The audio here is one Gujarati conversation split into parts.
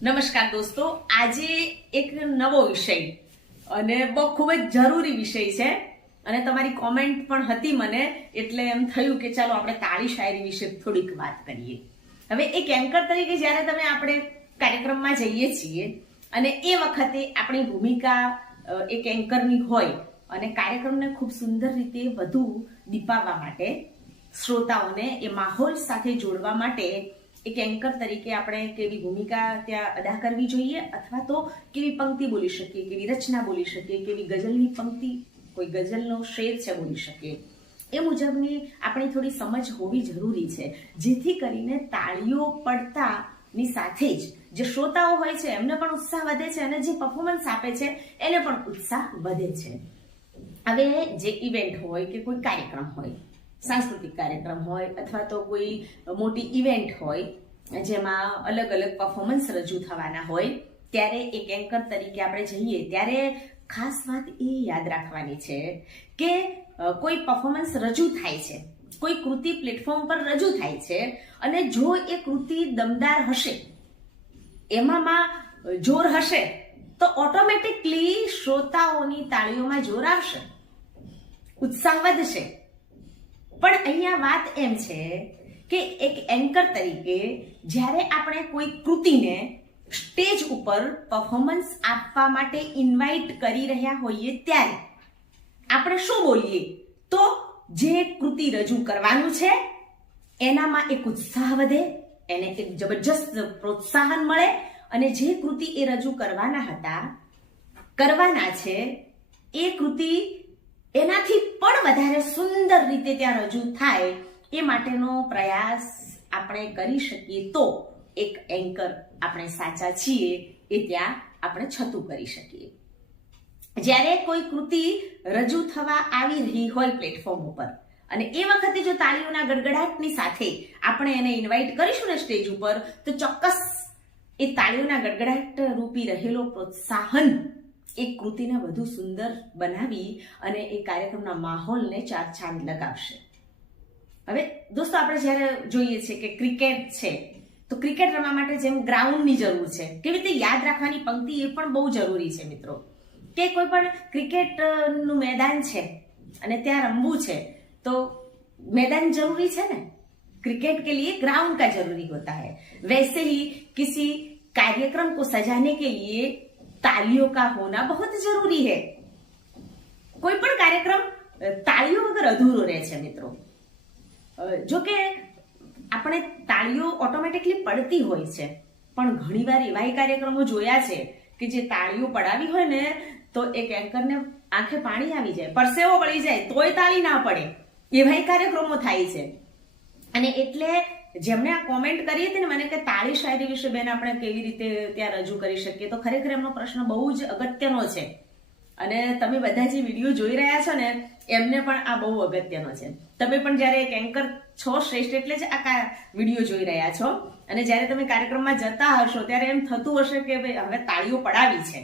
નમસ્કાર દોસ્તો, આજે એક નવો વિષય અને બહુ ખૂબ જ જરૂરી વિષય છે અને તમારી કોમેન્ટ પણ હતી મને, એટલે એમ થયું કે ચાલો આપણે તાળી શાયરી વિશે થોડીક વાત કરીએ. હવે એક એન્કર તરીકે જ્યારે તમે આપણે કાર્યક્રમમાં જઈએ છીએ અને એ વખતે આપણી ભૂમિકા એક એન્કરની હોય અને કાર્યક્રમને ખૂબ સુંદર રીતે વધુ દીપાવવા માટે, શ્રોતાઓને એ માહોલ સાથે જોડવા માટે એક એન્કર તરીકે આપણે કેવી ભૂમિકા ત્યાં અદા કરવી જોઈએ, અથવા તો કેવી પંક્તિ બોલી શકીએ, કેવી રચના બોલી શકીએ, કેવી ગઝલની પંક્તિ, કોઈ ગઝલનો શેર છે બોલી શકીએ, એ મુજબની આપણી થોડી સમજ હોવી જરૂરી છે, જેથી કરીને તાળીઓ પડતાની સાથે જ જે શ્રોતાઓ હોય છે એમને પણ ઉત્સાહ વધે છે અને જે પરફોર્મન્સ આપે છે એને પણ ઉત્સાહ વધે છે. હવે જે ઇવેન્ટ હોય કે કોઈ કાર્યક્રમ હોય, સાંસ્કૃતિક કાર્યક્રમ હોય અથવા તો કોઈ મોટી ઇવેન્ટ હોય જેમાં અલગ અલગ પરફોર્મન્સ રજૂ થવાના હોય, ત્યારે એક એન્કર તરીકે આપણે જઈએ ત્યારે ખાસ વાત એ યાદ રાખવાની છે કે કોઈ પરફોર્મન્સ રજૂ થાય છે, કોઈ કૃતિ પ્લેટફોર્મ પર રજૂ થાય છે અને જો એ કૃતિ દમદાર હશે, એમાં જોર હશે, તો ઓટોમેટિકલી શ્રોતાઓની તાળીઓમાં જોર આવશે, ઉત્સાહ વધશે. પણ અહીંયા વાત એમ છે કે એક એન્કર તરીકે જ્યારે આપણે કોઈ કૃતિને સ્ટેજ ઉપર પરફોર્મન્સ આપવા માટે ઇન્વાઇટ કરી રહ્યા હોઈએ ત્યારે આપણે શું બોલીએ? તો જે કૃતિ રજૂ કરવાનું છે એનામાં એક ઉત્સાહ વધે, એને એક જબરજસ્ત પ્રોત્સાહન મળે અને જે કૃતિ એ રજૂ કરવાના છે એ કૃતિ એનાથી પણ વધારે સુંદર રીતે ત્યાં રજૂ થાય એ માટેનો પ્રયાસ આપણે કરી શકીએ તો એક એન્કર આપણે સાચા છીએ એ ત્યાં આપણે છતું કરી શકીએ. જ્યારે કોઈ કૃતિ રજૂ થવા આવી રહી હોય પ્લેટફોર્મ ઉપર અને એ વખતે જો તાળીઓના ગડગડાટની સાથે આપણે એને ઇન્વાઇટ કરીશું ને સ્ટેજ ઉપર, તો ચોક્કસ એ તાળીઓના ગડગડાટ રૂપી રહેલો પ્રોત્સાહન એક કૃતિને વધુ સુંદર બનાવી અને એ કાર્યક્રમના માહોલને ચાર ચાંદ લગાવશે. હવે દોસ્તો, આપણે જ્યારે જોઈએ છે કે ક્રિકેટ છે, તો ક્રિકેટ રમવા માટે જેમ ગ્રાઉન્ડની જરૂર છે, કેવી રીતે યાદ રાખવાની પંક્તિ એ પણ બહુ જરૂરી છે મિત્રો. કે કોઈ પણ ક્રિકેટનું મેદાન છે અને ત્યાં રમવું છે તો मैदान जरूरी है ना, क्रिकेट के लिए ग्राउंड का जरूरी होता है. वैसे ही किसी कार्यक्रम को सजाने के लिए तालियों का होना बहुत जरूरी है. કોઈ પણ કાર્યક્રમ તાળીઓ વગર અધૂરો રહે છે મિત્રો. જો કે આપણે તાળીઓ ઓટોમેટિકલી પડતી હોય છે, પણ ઘણીવાર એવા કાર્યક્રમો જોયા છે કે જે તાળીઓ પડાવી હોય ને તો એક એન્કરને આંખે પાણી આવી જાય, પરસેવો વળી જાય, તોય તાળી ના પડે, એવા કાર્યક્રમો થાય છે. અને એટલે જેમણે આ કોમેન્ટ કરી હતી ને મને કે તાળી શાયરી વિશે બેન આપણે કેવી રીતે ત્યાં રજૂ કરી શકીએ, તો ખરેખર એમનો પ્રશ્ન બહુ જ અગત્યનો છે અને તમે બધા જે વિડીયો જોઈ રહ્યા છો ને એમને પણ આ બહુ અગત્યનો છે. તમે પણ જ્યારે એક એન્કર છો શ્રેષ્ઠ એટલે જ આ વિડીયો જોઈ રહ્યા છો અને જ્યારે તમે કાર્યક્રમમાં જતા હશો ત્યારે એમ થતું હશે કે ભાઈ હવે તાળીઓ પડાવી છે,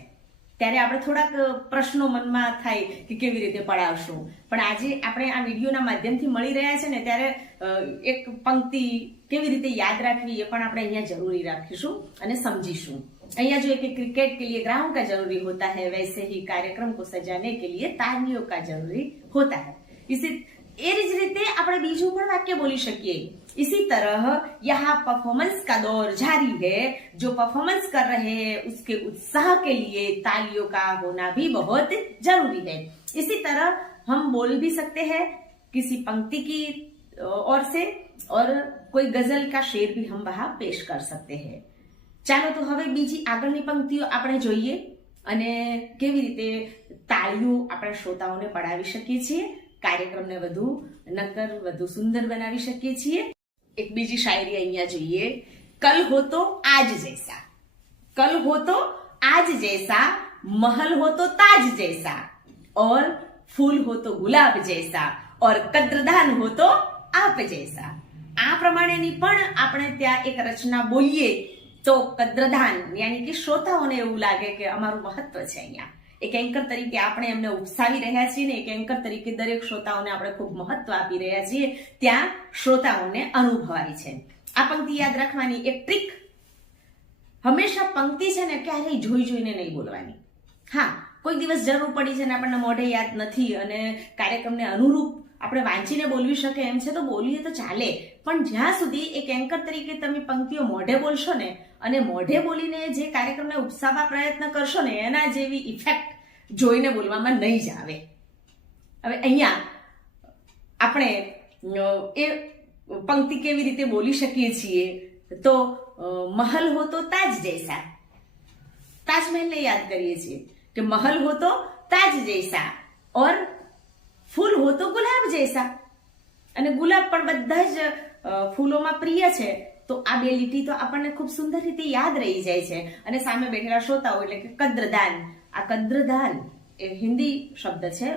ત્યારે આપણે થોડાક પ્રશ્નો મનમાં થાય કે કેવી રીતે પડાવશું. પણ આજે આપણે આ વિડીયોના માધ્યમથી મળી રહ્યા છે ને ત્યારે એક પંક્તિ કેવી રીતે યાદ રાખવી એ પણ આપણે અહીંયા જરૂરી રાખીશું અને સમજીશું. અહીંયા जो कि क्रिकेट के लिए ग्राउंड का जरूरी होता है, वैसे ही कार्यक्रम को सजाने के लिए तालियों का जरूरी होता है. इसी એ જ રીતે આપણે બીજું પણ વાક્ય બોલી શકીએ. इसी तरह यहाँ परफॉर्मेंस का दौर जारी है, जो परफॉर्मेंस कर रहे हैं उसके उत्साह के लिए तालियों का होना भी बहुत जरूरी है. इसी तरह हम बोल भी सकते हैं किसी पंक्ति की ओर से और कोई गजल का शेर भी हम वहां पेश कर सकते हैं. ચાલો તો હવે બીજી આગળની પંક્તિઓ આપણે જોઈએ અને કેવી રીતે તાળીઓ આપણા શ્રોતાઓને પડાવી શકીએ છીએ, કાર્યક્રમને વધુ નક્કર, વધુ સુંદર બનાવી શકીએ છીએ. એક બીજી શાયરી અહીંયા જોઈએ. કલ હો તો આજ જૈસા, કલ હો તો આજ જૈસા, महल हो तो ताज जैसा, और फूल हो तो गुलाब जैसा, और कद्रदान हो तो आप जैसा. આ પ્રમાણેની પણ આપણે ત્યાં એક રચના બોલીએ તો કદ્રદાન યાની કે શ્રોતાઓને એવું લાગે કે અમારું મહત્વ છે. અહીંયા એક એન્કર તરીકે આપણે એમને ઉપસાવી રહ્યા છીએ ને એક એન્કર તરીકે દરેક શ્રોતાઓને આપણે ખૂબ મહત્વ આપી રહ્યા છીએ, ત્યાં શ્રોતાઓને અનુભવાય છે. આ પંક્તિ યાદ રાખવાની એક ટ્રીક હંમેશા પંક્તિ છે ને ક્યારેય જોઈ જોઈને નહીં બોલવાની. હા, કોઈ દિવસ જરૂર પડી છે ને આપણને મોઢે યાદ નથી અને કાર્યક્રમને અનુરૂપ આપણે વાંચીને બોલવી શકે એમ છે તો બોલીએ તો ચાલે, પણ જ્યાં સુધી એક એન્કર તરીકે તમે પંક્તિઓ મોઢે બોલશો ને અને મોઢે બોલીને જે કાર્યક્રમને ઉપસાવવા પ્રયત્ન કરશો ને એના જેવી ઇફેક્ટ જોઈને બોલવામાં નહીં જ આવે. હવે અહીંયા આપણે એ પંક્તિ કેવી રીતે બોલી શકીએ છીએ તો महल हो तो ताज जैसा, ताजमहल याद करिए છીએ કે महल हो तो ताज जैसा और फूल हो तो गुलाब जैसा. અને ગુલાબ પણ બધા જ ફૂલોમાં પ્રિય છે તો આ બે લીટી તો આપણને ખૂબ સુંદર રીતે યાદ રહી જાય છે. અને સામે બેઠેલા શ્રોતાઓ એટલે કે કદ્રદાન, આ કદ્રદાન એ હિન્દી શબ્દ છે,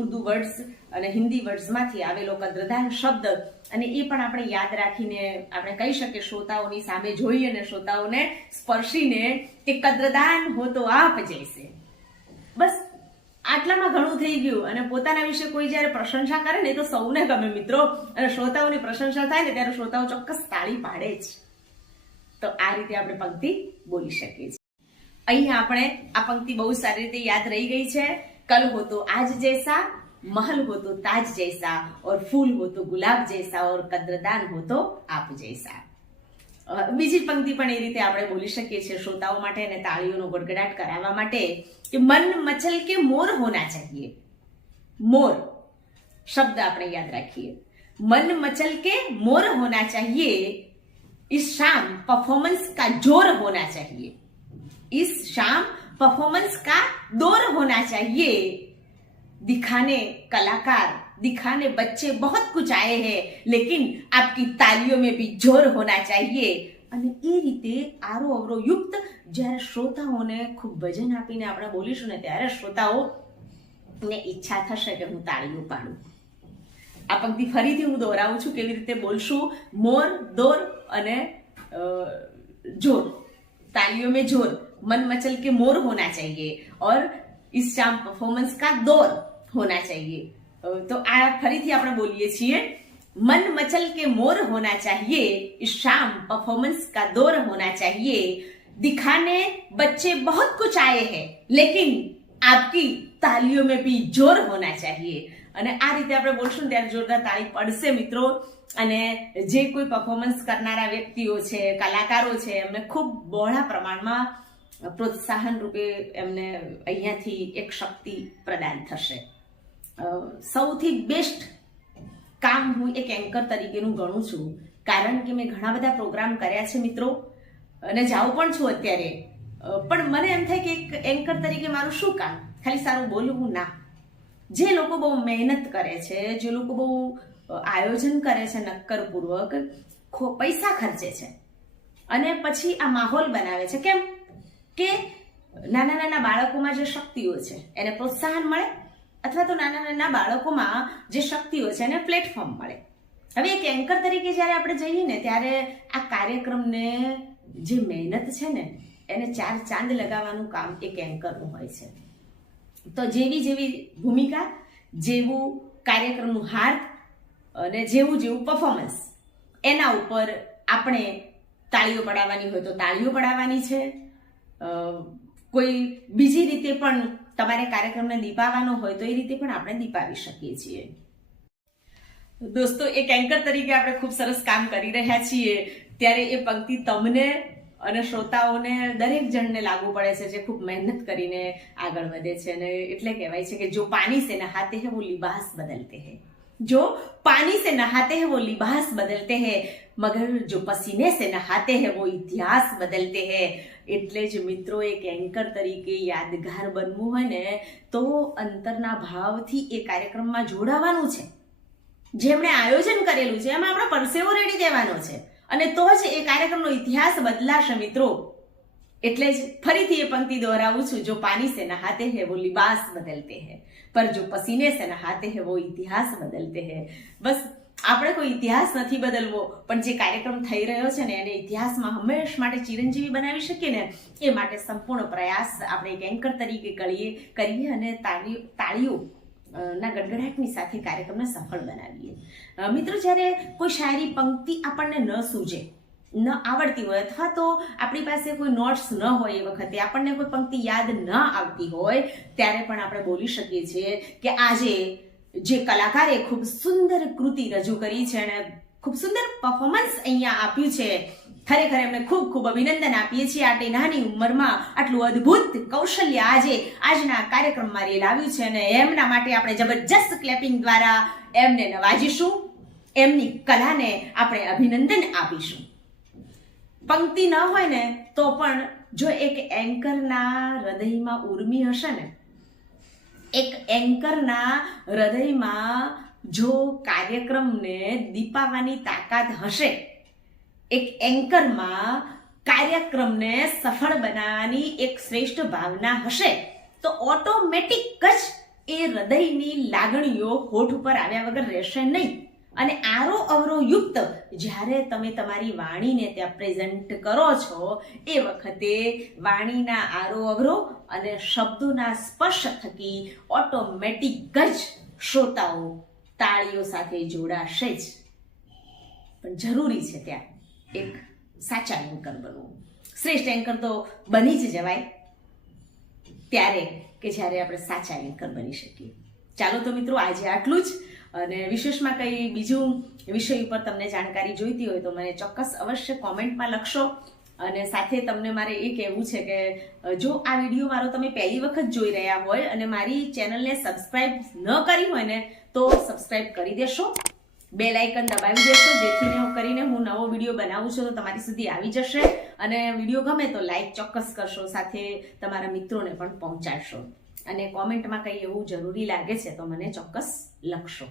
ઉર્દુ વર્ડ્સ અને હિન્દી વર્ડ્સમાંથી આવેલો કદ્રદાન શબ્દ, અને એ પણ આપણે યાદ રાખીને આપણે કહી શકીએ શ્રોતાઓની સામે જોઈ અને શ્રોતાઓને સ્પર્શીને કે કદ્રદાન હો તો આપ જૈસે. બસ આટલામાં ઘણું થઈ ગયું. અને પોતાના વિશે કોઈ જયારે પ્રશંસા કરે ને તો સૌને ગમે મિત્રો, અને શ્રોતાઓની પ્રશંસા થાય ને ત્યારે શ્રોતાઓ ચોક્કસ તાળી પાડે જ. તો આ રીતે આપણે પંક્તિ બોલી શકીએ છીએ. અહીંયા આપણે આ પંક્તિ બહુ સારી રીતે યાદ રહી ગઈ છે. कल हो तो आज जैसा, महल हो तो ताज जैसा और फूल हो तो गुलाब जैसा और कद्रदान हो तो आप जैसा. બીજી પંક્તિ પણ એ રીતે આપણે બોલી શકીએ છીએ શ્રોતાઓ માટે અને તાળીઓનો ગડગડાટ કરાવવા માટે કે મન મચલ કે મોર હોના ચાહીએ. મોર શબ્દ આપણે યાદ રાખીએ. મન મચલ કે મોર હોના ચાહીએ, इस शाम परफॉर्मेंस का जोर होना चाहिए, इस शाम परफॉर्मेंस का दौर होना चाहिए, दिखाने कलाकार दिखाने बच्चे बहुत कुछ आए हैं लेकिन आपकी तालियों में भी जोर होना चाहिए. અને એ રીતે આરો અવરો યુક્ત જ્યારે શ્રોતાઓને ખૂબ વજન આપીને આપણે બોલીશું ને ત્યારે શ્રોતાઓને ઈચ્છા થશે કે હું તાળીઓ પાડું. આ પંક્તિ ફરીથી હું દોહરાવું છું કેવી રીતે બોલશું. મોર, દોર અને જોર. તાલીઓ में जोर, मन मचल के मोर होना चाहिए और इस शाम परफॉर्मेंस का दौर होना चाहिए. तो આ ફરીથી આપણે બોલીએ છીએ. मन मचल के मोर होना चाहिए, इस शाम परफॉर्मेंस का दौर होना चाहिए, दिखाने बच्चे बहुत कुछ आए हैं लेकिन आपकी तालियों में भी जोर होना चाहिए. અને આ રીતે આપણે બોલશું ત્યારે જોરદાર તાળી પડશે મિત્રો. અને જે કોઈ પરફોર્મન્સ કરનારા વ્યક્તિઓ છે, કલાકારો છે, એમને ખૂબ બહોળા પ્રમાણમાં પ્રોત્સાહન રૂપે એમને અહીંયાથી એક શક્તિ પ્રદાન થશે. સૌથી બેસ્ટ કામ હું એક એન્કર તરીકેનું ગણું છું, કારણ કે મેં ઘણા બધા પ્રોગ્રામ કર્યા છે મિત્રો અને જાઉં પણ છું અત્યારે. પણ મને એમ થાય કે એક એન્કર તરીકે મારું શું કામ, ખાલી સારું બોલવું ના. જે લોકો બહુ મહેનત કરે છે, જે લોકો બહુ આયોજન કરે છે નક્કરપૂર્વક, પૈસા ખર્ચે છે અને પછી આ માહોલ બનાવે છે. કેમ કે નાના નાના બાળકોમાં જે શક્તિઓ છે એને પ્રોત્સાહન મળે, અથવા તો નાના નાના બાળકોમાં જે શક્તિઓ છે એને પ્લેટફોર્મ મળે. હવે એક એન્કર તરીકે જ્યારે આપણે જઈએ ને ત્યારે આ કાર્યક્રમને જે મહેનત છે ને એને 4 ચાંદ લગાવવાનું કામ એક એન્કરનું હોય છે. તો જેવી જેવી ભૂમિકા, જેવું કાર્યક્રમનું હાર્દ અને જેવું જેવું પરફોર્મન્સ, એના ઉપર આપણે તાળીઓ પડાવવાની હોય તો તાળીઓ પડાવવાની છે. કોઈ બીજી રીતે પણ તમારે કાર્યક્રમને દીપાવવાનો હોય તો એ રીતે પણ આપણે દીપાવી શકીએ છીએ. દોસ્તો, એક એન્કર તરીકે આપણે ખૂબ સરસ કામ કરી રહ્યા છીએ ત્યારે એ પંક્તિ તમને અને શ્રોતાઓને દરેક જણને લાગુ પડે છે જે ખૂબ મહેનત કરીને આગળ વધે છે. અને એટલે કહેવાય છે કે જો પાણી સે નહાતે હૈ વો લિબાસ બદલતે હૈ, જો પાણી સે નહાતે હૈ વો લિબાસ બદલતે હૈ, મગર જો પસીને સે નહાતે હૈ વો ઇતિહાસ બદલતે હૈ. એટલે જ મિત્રો એક એન્કર તરીકે યાદગાર બનવું હોય ને તો અંતરના ભાવથી એ કાર્યક્રમમાં જોડાવાનું છે. જેમણે આયોજન કરેલું છે એમાં આપણે પરસેવો રેડી દેવાનો છે અને તો જ એ કાર્યક્રમનો ઇતિહાસ બદલાશે મિત્રો. એટલે જ ફરીથી એ પંક્તિ દોહરાવું છું. જો પાણી સે નહાતે હૈ વો લિબાસ બદલતે હૈ, પર જો પસીને સે નહાતે હૈ વો ઇતિહાસ બદલતે હૈ. બસ આપણે કોઈ ઇતિહાસ નથી બદલવો, પણ જે કાર્યક્રમ થઈ રહ્યો છે ને એને ઇતિહાસમાં હંમેશ માટે ચિરંજીવી બનાવી શકીએ ને એ માટે સંપૂર્ણ પ્રયાસ આપણે એક એન્કર તરીકે કરીએ અને તાળીઓ ના ગડગડાટની સાથે કાર્યક્રમને સફળ બનાવીએ. મિત્રો, જ્યારે કોઈ શાયરી પંક્તિ આપણને ન સૂજે ન આવડતી હોય અથવા તો આપણી પાસે કોઈ નોટ્સ ન હોય એ વખતે આપણને કોઈ પંક્તિ યાદ ન આવતી હોય ત્યારે પણ આપણે બોલી શકીએ છીએ કે આજે જે કલાકારે ખૂબ સુંદર કૃતિ રજૂ કરી છે અને ખૂબ સુંદર પરફોર્મન્સ અહીંયા આપ્યું છે, ખરેખર એમને ખૂબ ખૂબ અભિનંદન આપીએ છીએ. આટલી નાની ઉંમરમાં આટલું અદ્ભુત કૌશલ્ય આજના કાર્યક્રમમાં લાવ્યું છે અને એમના માટે આપણે જબરજસ્ત ક્લેપિંગ દ્વારા એમને નવાજીશું, એમની કલાને આપણે અભિનંદન આપીશું. પંક્તિ ન હોય ને તો પણ જો એક એન્કરના હૃદયમાં ઉર્મી હશે ને, એક એન્કરના હૃદયમાં જો કાર્યક્રમને દીપાવવાની તાકાત હશે, એક એન્કરમાં કાર્યક્રમને સફળ બનાવવાની એક શ્રેષ્ઠ ભાવના હશે, તો ઓટોમેટિક જ એ હૃદયની લાગણીઓ હોઠ ઉપર આવ્યા વગર રહેશે નહીં. અને આરો અવરો યુક્ત જ્યારે તમે તમારી વાણીને ત્યાં પ્રેઝન્ટ કરો છો એ વખતે વાણીના આરો અવરો અને શબ્દોના સ્પર્શ થકી ઓટોમેટિક જ શ્રોતાઓ તાળીઓ સાથે જોડાશે જ. પણ જરૂરી છે ત્યાં એક સાચા એન્કર બનવું. શ્રેષ્ઠ એન્કર તો બની જ જવાય ત્યારે કે જ્યારે આપણે સાચા એન્કર બની શકીએ. ચાલો તો મિત્રો, આજે આટલું જ. અને વિશેષમાં કંઈ બીજું વિષય ઉપર તમને જાણકારી જોઈતી હોય તો મને ચોક્કસ અવશ્ય કોમેન્ટમાં લખશો. અને સાથે તમને મારે એ કહેવું છે કે જો આ વિડીયો મારો તમે પહેલી વખત જોઈ રહ્યા હોય અને મારી ચેનલને સબસ્ક્રાઇબ ન કરી હોય ને તો સબસ્ક્રાઇબ કરી દેશો, બેલ આઇકન દબાવી દેશો, જેથી કરીને હું નવો વિડીયો બનાવું છું તો તમારી સુધી આવી જશે. અને વિડીયો ગમે તો લાઈક ચોક્કસ કરશો, સાથે તમારા મિત્રોને પણ પહોંચાડશો. અને કોમેન્ટમાં કંઈ એવું જરૂરી લાગે છે તો મને ચોક્કસ લખશો.